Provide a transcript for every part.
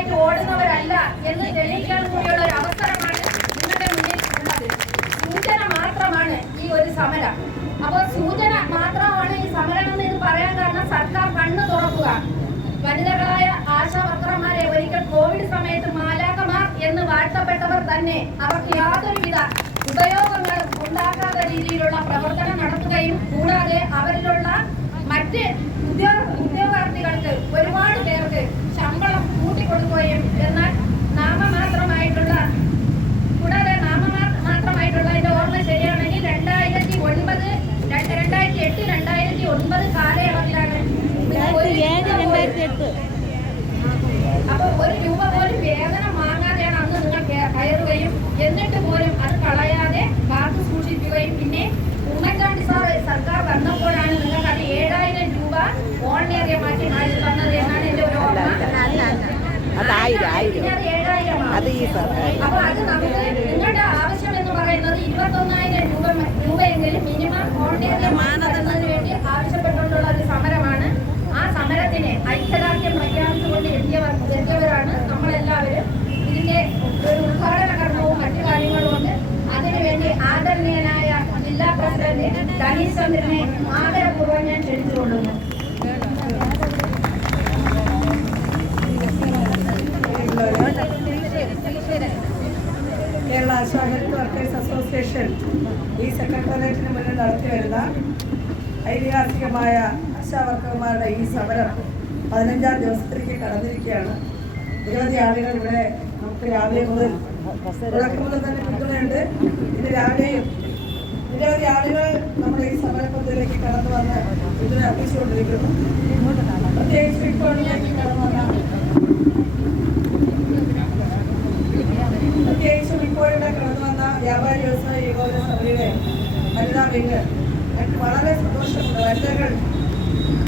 സമരത്തിനായിട്ട് ഓടുന്നവരല്ല എന്ന് തെളിയിക്കാൻ കൂടിയുള്ള ഒരു അവസരമാണ് നിങ്ങളുടെ മുന്നിൽ ഉള്ളത്. സൂചന മാത്രമാണ് ഈ ഒരു സമരം. അപ്പോൾ സൂചന മാത്രമാണ് ഈ സമരം എന്ന് ഇത് പറയാൻ കാരണം സർക്കാർ കണ്ണു തുറക്കുക. വനിതകളായ ആശാവർക്കർമാരെ ഒരിക്കൽ കോവിഡ് സമയത്ത് മാലാകമാർ എന്ന് വാഴ്ത്തപ്പെട്ടവർ തന്നെ അവർക്ക് യാതൊരുവിധ ഉപയോഗങ്ങളും ഉണ്ടാക്കാത്ത രീതിയിലുള്ള പ്രവർത്തനം നടത്തുകയും കൂടാതെ അവരിലുള്ള മറ്റ് ഉദ്യോഗ ഉദ്യോഗാർത്ഥികൾക്ക് ഒരുപാട് പേർക്ക് കൂട്ടിക്കൊടുക്കുകയും എന്നാൽ നാമമാത്രമായിട്ടുള്ള കൂടാതെ നാമമാത്രമായിട്ടുള്ള എന്റെ ഓർമ്മ ശരിയാണെങ്കിൽ രണ്ടായിരത്തി ഒൻപത് രണ്ട് രണ്ടായിരത്തി എട്ട് രണ്ടായിരത്തി ഒൻപത് കാലയളവിലാണ് അപ്പൊ ഒരു രൂപ പോലും വേതനം വാങ്ങാതെയാണ് അന്ന് നിങ്ങൾ കയറുകയും എന്നിട്ട് പോലും അത് കളയാതെ കാത്തു സൂക്ഷിക്കുകയും പിന്നെ ഉമ്മൻചാണ്ടി സാർ സർക്കാർ വന്നപ്പോഴാണ് നിങ്ങൾക്ക് അത് ഏഴായിരം രൂപ ഓൺലൈൻ മാറ്റി മാറ്റി തന്നത് എന്നാണ് എന്റെ ഒരു ഓർമ്മ അത് ആയിരം. ആയിരം അത് ഈ ആവശ്യപ്പെട്ടുകൊണ്ടുള്ള ഒരു സമരമാണ്. ആ സമരത്തിന് ഐക്യദാർഢ്യം പ്രഖ്യാപിച്ചുകൊണ്ട് എത്തിയവർ എത്തിയവരാണ് നമ്മളെല്ലാവരും. ഇതിന്റെ ഒരു ഉദ്ഘാടന മറ്റു കാര്യങ്ങളും ഉണ്ട്. അതിനുവേണ്ടി ആദരണീയനായ ജില്ലാ പ്രസിഡന്റ് ഗണേശ് ചന്ദ്രനെ ആദരപൂർവം ഞാൻ ക്ഷണിച്ചുകൊള്ളുന്നു. Kerala ASHA health workers association ഈ സെക്രട്ടേറിയറ്റിന് മുന്നിൽ നടത്തി വരുന്ന ഐതിഹാസികമായ ആശാവർക്കർമാരുടെ ഈ സമരം പതിനഞ്ചാം ദിവസത്തിലേക്ക് കടന്നിരിക്കുകയാണ്. നിരവധി ആളുകൾ ഇവിടെ നമുക്ക് രാവിലെ മുതൽ തുടക്കം മുതൽ തന്നെ കിട്ടുന്നുണ്ട് ഇത് രാവിലെയും നിരവധി ആളുകൾ നമ്മുടെ ഈ സമരപ്പന്തലിലേക്ക് കടന്നു വന്ന് ഇതിനെ അർപ്പിച്ചുകൊണ്ടിരിക്കുന്നു. പ്രത്യേകിച്ച് ഇപ്പോഴിലേക്ക് കടന്നു വന്ന പ്രത്യേകിച്ചും ഇപ്പോഴിവിടെ കടന്നു വന്ന വ്യാപാരി വ്യവസായ ഏകോപന സഭയുടെ വനിതാ വിങ് എനിക്ക് വളരെ സന്തോഷമുണ്ട്. വനിതകൾ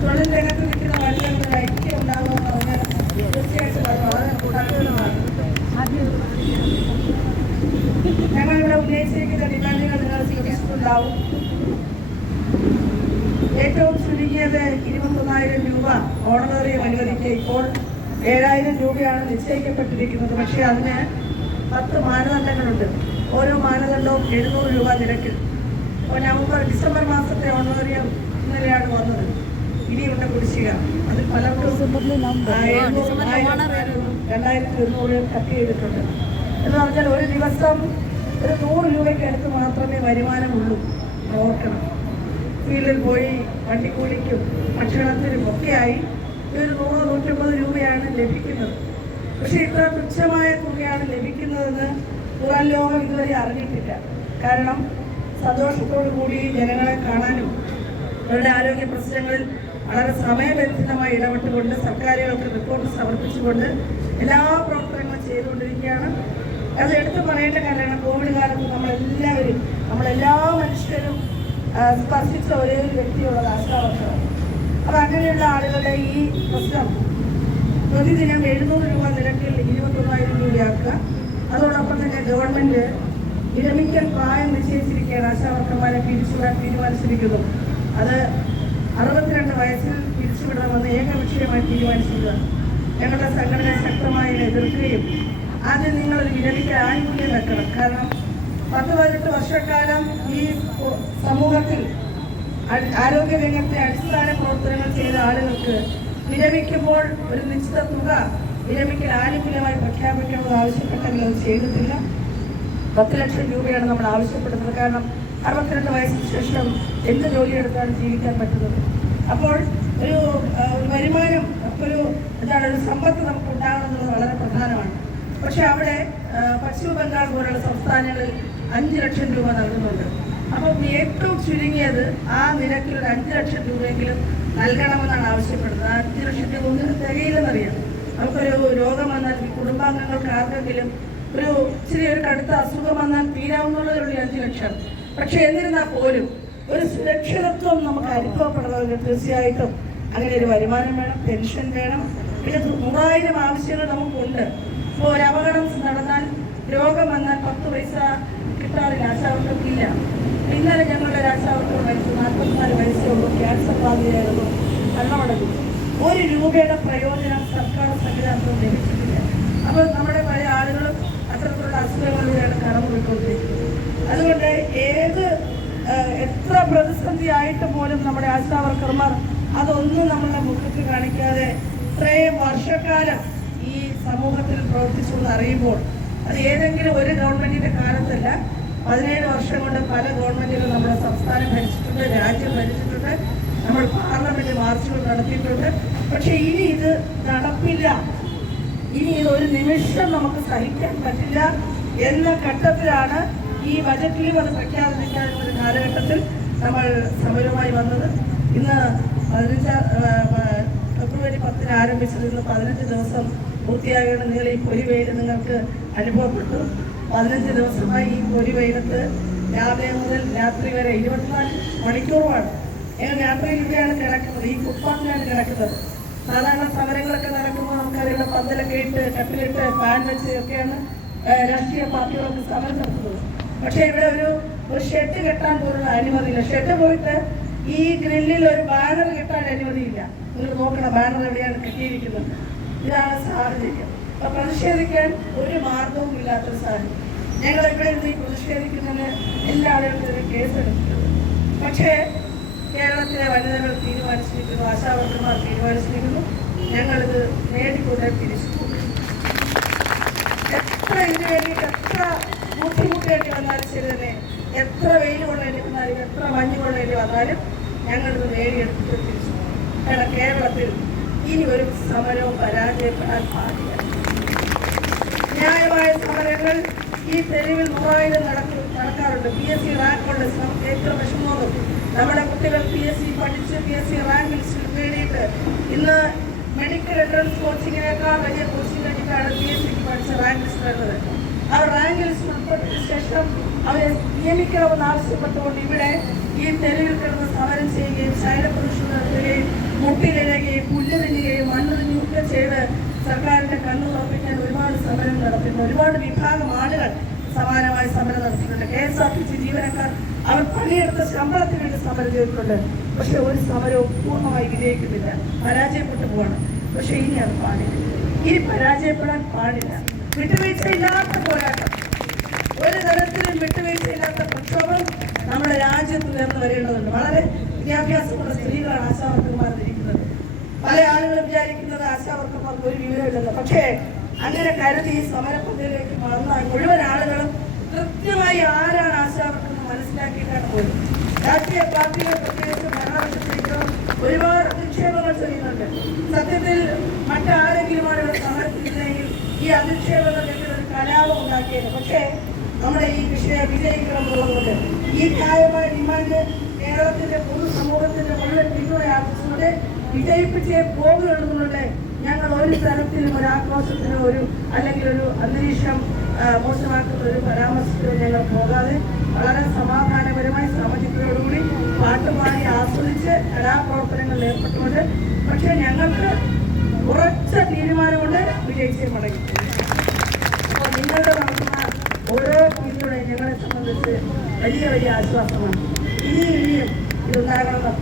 തൊഴിൽ രംഗത്ത് നിൽക്കുന്ന വനിതകളുടെ ഐക്യം ഉണ്ടാകുമെന്ന് പറഞ്ഞ് തീർച്ചയായിട്ടും അത് വളരെ ഗുണകരമാണ് ഞങ്ങളിവിടെ ഉന്നയിച്ചിരിക്കുന്ന ഡിമാൻഡുകൾ നിങ്ങൾ സ്വീകരിച്ചിട്ടുണ്ടാവും. ഏറ്റവും ചുരുങ്ങിയത് ഇരുപത്തൊന്നായിരം രൂപ ഓണറേറിയം അനുവദിക്കുക. ഇപ്പോൾ ഏഴായിരം രൂപയാണ് നിശ്ചയിക്കപ്പെട്ടിരിക്കുന്നത്. പക്ഷേ അതിന് പത്ത് മാനദണ്ഡങ്ങളുണ്ട്. ഓരോ മാനദണ്ഡവും എഴുന്നൂറ് രൂപ നിരക്കിൽ. അപ്പോൾ നവംബർ ഡിസംബർ മാസത്തെ ഓണറേറിയം ഇന്നലെയാണ് വന്നത്. ഇനിയുണ്ട് കുടിശ്ശിക. അത് പലർക്കും ആയിരം, രണ്ടായിരത്തി ഇരുന്നൂറ് കട്ട് ചെയ്തിട്ടുണ്ട് എന്ന് പറഞ്ഞാൽ ഒരു ദിവസം ഒരു നൂറ് രൂപയ്ക്ക് അടുത്ത് മാത്രമേ വരുമാനമുള്ളൂ. ഓർക്കണം. ഫീൽഡിൽ പോയി വണ്ടിക്കൂലിക്കും ഭക്ഷണത്തിനും ഒക്കെയായി ഒരു നൂറ് നൂറ്റമ്പത് രൂപയാണ് ലഭിക്കുന്നത്. പക്ഷേ ഇത്ര തുച്ഛമായ തുകയാണ് ലഭിക്കുന്നതെന്ന് പുറം ലോകം ഇതുവരെ അറിഞ്ഞിട്ടില്ല. കാരണം സന്തോഷത്തോടു കൂടി ജനങ്ങളെ കാണാനും അവരുടെ ആരോഗ്യ പ്രശ്നങ്ങളിൽ വളരെ സമയബന്ധിതമായി ഇടപെട്ടുകൊണ്ട് സർക്കാരുകൾക്ക് റിപ്പോർട്ട് സമർപ്പിച്ചുകൊണ്ട് എല്ലാ പ്രവർത്തനങ്ങളും ചെയ്തുകൊണ്ടിരിക്കുകയാണ്. അത് എടുത്തു പറയേണ്ട കാര്യമാണ് കോവിഡ് കാലത്ത് നമ്മളെല്ലാവരും നമ്മളെല്ലാ മനുഷ്യരും സ്പർശിച്ച ഒരേ ഒരു വ്യക്തിയുള്ളത് ആശാവർക്കറാണ്. അപ്പം അങ്ങനെയുള്ള ആളുകളുടെ ഈ പ്രശ്നം പ്രതിദിനം എഴുന്നൂറ് രൂപ നിരക്കിൽ ഇരുപത്തൊന്നായിരം രൂപയാക്കുക അതോടൊപ്പം തന്നെ ഗവൺമെന്റ് വിരമിക്കൽ പ്രായം നിശ്ചയിച്ചിരിക്കുകയാണ് ആശാവർക്കന്മാരെ പിരിച്ചുവിടാൻ തീരുമാനിച്ചിരിക്കുന്നു. അത് അറുപത്തിരണ്ട് വയസ്സിൽ പിരിച്ചുവിടണമെന്ന് ഏകപക്ഷീയമായി വിഷയമായി തീരുമാനിച്ചിരിക്കുകയാണ്. ഞങ്ങളുടെ സംഘടന ശക്തമായി എതിർക്കുകയും ആദ്യം നിങ്ങളൊരു വിരമിക്കൽ ആനുകൂല്യം വെക്കണം കാരണം പത്ത് പതിനെട്ട് വർഷക്കാലം ഈ സമൂഹത്തിൽ ആരോഗ്യ രംഗത്തെ അടിസ്ഥാന പ്രവർത്തനങ്ങൾ ചെയ്ത ആളുകൾക്ക് വിരമിക്കുമ്പോൾ ഒരു നിശ്ചിത തുക വിരമിക്കൽ ആനുകൂല്യമായി പ്രഖ്യാപിക്കണമെന്ന് ആവശ്യപ്പെട്ടെങ്കിൽ അത് ചെയ്തിട്ടില്ല. പത്ത് ലക്ഷം രൂപയാണ് നമ്മൾ ആവശ്യപ്പെടുന്നത്. കാരണം അറുപത്തിരണ്ട് വയസ്സിന് ശേഷം എന്ത് ജോലിയെടുത്താണ് ജീവിക്കാൻ പറ്റുന്നത്? അപ്പോൾ ഒരു വരുമാനം ഒരു എന്താണ് ഒരു സമ്പത്ത് നമുക്ക് ഉണ്ടാകണമെന്നുള്ളത് വളരെ പ്രധാനമാണ്. പക്ഷെ അവിടെ പശ്ചിമ ബംഗാൾ പോലുള്ള സംസ്ഥാനങ്ങളിൽ അഞ്ച് ലക്ഷം രൂപ നൽകുന്നുണ്ട്. അപ്പം ഏറ്റവും ചുരുങ്ങിയത് ആ നിരക്കിൽ ഒരു അഞ്ച് ലക്ഷം രൂപയെങ്കിലും നൽകണമെന്നാണ് ആവശ്യപ്പെടുന്നത്. അഞ്ച് ലക്ഷം രൂപ ഒന്നും തികയില്ലെന്നറിയാം നമുക്കൊരു രോഗം വന്നാൽ കുടുംബാംഗങ്ങൾക്ക് ആർക്കെങ്കിലും ഒരു ഇച്ചിരി ഒരു കടുത്ത അസുഖം വന്നാൽ തീരാവുന്നുള്ളതിലുള്ള അഞ്ച് ലക്ഷം. പക്ഷെ എന്നിരുന്നാൽ പോലും ഒരു സുരക്ഷിതത്വം നമുക്ക് അനുഭവപ്പെടുന്നതിന് തീർച്ചയായിട്ടും അങ്ങനെ ഒരു വരുമാനം വേണം പെൻഷൻ വേണം. പിന്നെ നൂറായിരം ആവശ്യങ്ങൾ നമുക്കുണ്ട്. ഇപ്പോൾ ഒരു അപകടം നടന്നാൽ രോഗം വന്നാൽ പത്ത് പൈസ കിട്ടാറില്ല രാജാവർക്കില്ല ഇന്നലെ ഞങ്ങളുടെ രാജാവർക്ക് വയസ്സ് നാൽപ്പത്തിനാല് വയസ്സേ ഉള്ളൂ ക്യാൻസർ ബാധിതയായിരുന്നു മരണമടഞ്ഞു ഒരു രൂപയുടെ പ്രയോജനം സർക്കാർ സംവിധാനത്തിൽ ലഭിച്ചിട്ടില്ല. അപ്പോൾ നമ്മുടെ പല ആളുകളും അത്തരത്തിലുള്ള അസുഖങ്ങളിലൂടെയാണ് കടന്നുപോയിക്കൊണ്ടിരിക്കുന്നത്. അതുകൊണ്ട് ഏത് എത്ര പ്രതിസന്ധി ആയിട്ട് പോലും നമ്മുടെ ആശാവർക്കർമാർ അതൊന്നും നമ്മളുടെ മുഖത്ത് കാണിക്കാതെ ഇത്രയും വർഷക്കാലം ഈ സമൂഹത്തിൽ പ്രവർത്തിച്ചു എന്ന് അറിയുമ്പോൾ അത് ഏതെങ്കിലും ഒരു ഗവൺമെന്റിന്റെ കാലത്തല്ല പതിനേഴ് വർഷം കൊണ്ട് പല ഗവൺമെന്റുകൾ നമ്മുടെ സംസ്ഥാനം ഭരിച്ചിട്ടുണ്ട് രാജ്യം ഭരിച്ചിട്ടുണ്ട് നമ്മൾ പാർലമെന്റ് മാർച്ചുകൾ നടത്തിയിട്ടുണ്ട്. പക്ഷെ ഇനി ഇത് നടപ്പില്ല. ഇനി ഇത് ഒരു നിമിഷം നമുക്ക് സഹിക്കാൻ പറ്റില്ല എന്ന ഘട്ടത്തിലാണ് ഈ ബജറ്റിലും അത് പ്രഖ്യാപിക്കാനുള്ള ഒരു കാലഘട്ടത്തിൽ നമ്മൾ സമരവുമായി വന്നത്. ഇന്ന് പതിനഞ്ചാം ഫെബ്രുവരി പത്തിന് ആരംഭിച്ചത് ഇന്ന് പതിനഞ്ച് ദിവസം പൂർത്തിയാകേണ്ട നിങ്ങൾ ഈ പൊരിവെയിൽ നിങ്ങൾക്ക് അനുഭവപ്പെട്ടു. പതിനഞ്ച് ദിവസമായി ഈ പൊരിവെയിലത്ത് രാവിലെ മുതൽ രാത്രി വരെ ഇരുപത്തിനാല് മണിക്കൂറുമാണ്. ഞങ്ങൾ രാത്രിയിൽ ഇവിടെയാണ് കിടക്കുന്നത്? ഈ ഫുട്പാത്തിലാണ് കിടക്കുന്നത്. സാധാരണ സമരങ്ങളൊക്കെ നടക്കുമ്പോൾ നമുക്കറിയുള്ള പന്തലൊക്കെ ഇട്ട് കട്ടിലിട്ട് ഫാൻ വെച്ച് ഒക്കെയാണ് രാഷ്ട്രീയ പാർട്ടികളൊക്കെ സമരം നടത്തുന്നത്. പക്ഷേ ഇവിടെ ഒരു ഒരു ഷെഡ് കെട്ടാൻ പോലുള്ള അനുമതിയില്ല. ഷെഡ് പോയിട്ട് ഈ ഗ്രില്ലിൽ ഒരു ബാനർ കെട്ടാൻ അനുമതിയില്ല. നിങ്ങൾ നോക്കണം ബാനർ എവിടെയാണ് കെട്ടിയിരിക്കുന്നത്. ഇതാണ് സാഹചര്യം. പ്രതിഷേധിക്കാൻ ഒരു മാർഗവും ഇല്ലാത്ത സാഹചര്യം. ഞങ്ങൾ ഇരുന്ന് ഈ പ്രതിഷേധിക്കുന്നതിന് എല്ലാ ആളുകൾക്കും പക്ഷേ കേരളത്തിലെ വനിതകൾ തീരുമാനിച്ചിരിക്കുന്നു ആശാവർക്കന്മാർ തീരുമാനിച്ചിരിക്കുന്നു. ഞങ്ങളിത് നേടിക്കൊണ്ട് തിരിച്ചു എത്ര ഇതിനു വേണ്ടിയിട്ട് എത്ര ബുദ്ധിമുട്ടേണ്ടി വന്നാലും ശരി തന്നെ എത്ര വെയിൽ കൊള്ളേണ്ടി വന്നാലും എത്ര മഞ്ഞ് കൊള്ളേണ്ടി വന്നാലും ഞങ്ങളിത് നേടിയെടുത്തിട്ട് തിരിച്ചു. കാരണം കേരളത്തിൽ ഇനി ഒരു സമരവും പരാജയപ്പെടാൻ പാടില്ല. സമരങ്ങൾ ഈ തെരുവിൽ നൂറായിരം നടക്കും നടക്കാറുണ്ട്. പി എസ് സി റാങ്ക് നമുക്ക് ഏറ്റവും വിഷമവും നമ്മുടെ കുട്ടികൾ പി എസ് സി പഠിച്ച് പി എസ് സി റാങ്ക് നേടിയിട്ട് ഇന്ന് മെഡിക്കൽ എൻട്രൻസ് കോച്ചിങ്ങിനേക്കാൾ വലിയ കോച്ചിങ് കഴിഞ്ഞിട്ടാണ് പി എസ് സിക്ക് പഠിച്ച റാങ്ക് ലിസ്റ്റ് വരുന്നത്. ആ റാങ്ക് ലിസ്റ്റ് ഉൾപ്പെട്ടതിന് ശേഷം അവരെ നിയമിക്കണമെന്ന് ആവശ്യപ്പെട്ടുകൊണ്ട് ഇവിടെ ഈ തെരുവിൽ കിടന്ന് സമരം ചെയ്യുകയും ശൈലപ്രദർശനം നടത്തുകയും മുട്ടിലിഴയുകയും പുല്ല് തിന്നുകയും മണ്ണ് തിന്നുകയൊക്കെ ചെയ്ത് സർക്കാരിന്റെ കണ്ണു തുറപ്പിക്കാൻ ഒരുപാട് സമരം നടത്തുന്നു ഒരുപാട് വിഭാഗം ആളുകൾ സമാനമായ സമരം നടത്തിയിട്ടുണ്ട്. K S R T C ജീവനക്കാർ അവർ പണിയെടുത്ത ശമ്പളത്തിന് വേണ്ടി സമരം ചെയ്തിട്ടുണ്ട്. പക്ഷെ ഒരു സമരവും പൂർണമായി വിജയിക്കുന്നില്ല. പരാജയപ്പെട്ടു പോവാണ്. പക്ഷെ ഇനി അത് പാടില്ല. ഇനി പരാജയപ്പെടാൻ പാടില്ല. വിട്ടുവീഴ്ചയില്ലാത്ത പോരാട്ടം. ഒരു തരത്തിലും വിട്ടുവീഴ്ചയില്ലാത്ത പ്രക്ഷോഭം നമ്മുടെ രാജ്യത്ത് ഉയർന്നു വരേണ്ടതുണ്ട്. വളരെ വിദ്യാഭ്യാസമുള്ള സ്ത്രീകളാണ് ആശാവർക്കന്മാരിരിക്കുന്നത് പല ആളുകളും വിചാരിക്കുന്നത് ആശാവർക്കന്മാർക്ക് ഒരു വിവരമില്ലെന്ന് പക്ഷേ അങ്ങനെ കരുതി ഈ വളർന്ന മുഴുവൻ ആളുകളും കൃത്യമായി ആരാണ് ആശാവർക്കെന്ന് മനസ്സിലാക്കിയിട്ടാണ് പോയത്. രാഷ്ട്രീയ പാർട്ടികൾ പ്രത്യേകിച്ച് ഭരണപക്ഷത്തേക്കും ഒരുപാട് അധിക്ഷേപങ്ങൾ ചെയ്യുന്നുണ്ട്. സത്യത്തിൽ മറ്റാരെങ്കിലുമാണ് സമരത്തിനെങ്കിൽ ഈ അധിക്ഷേപങ്ങൾക്ക് ഒരു കലാപം ഉണ്ടാക്കിയത് പക്ഷേ നമ്മുടെ ഈ വിഷയം വിജയിക്കണം എന്നുള്ളതുകൊണ്ട് ഈ ന്യായമായ ഡിമാൻഡ് വിജയിപ്പിച്ചേ പോകുകയുള്ളതുകൊണ്ട് ഞങ്ങൾ ഒരു തരത്തിലും ഒരു ആക്രോശത്തിനോ ഒരു അല്ലെങ്കിൽ ഒരു അന്തരീക്ഷം മോശമാക്കുന്ന ഒരു പരാമർശത്തിനോ ഞങ്ങൾ പോകാതെ വളരെ സമാധാനപരമായി സമചിത്തയോടുകൂടി പാട്ടുപാടി ആസ്വദിച്ച് കലാപ്രവർത്തനങ്ങളിൽ ഏർപ്പെട്ടുകൊണ്ട് പക്ഷേ ഞങ്ങൾക്ക് ഉറച്ച തീരുമാനമുണ്ട് വിജയിച്ചേ മടങ്ങി. അപ്പോൾ നിങ്ങളുടെ നടത്തുന്ന ഓരോ കുഞ്ഞിലൂടെ ഞങ്ങളെ സംബന്ധിച്ച് വലിയ വലിയ ആശ്വാസമാണ്. ഇനിയും ഇനിയും ഇതുണ്ടാകണമെന്ന്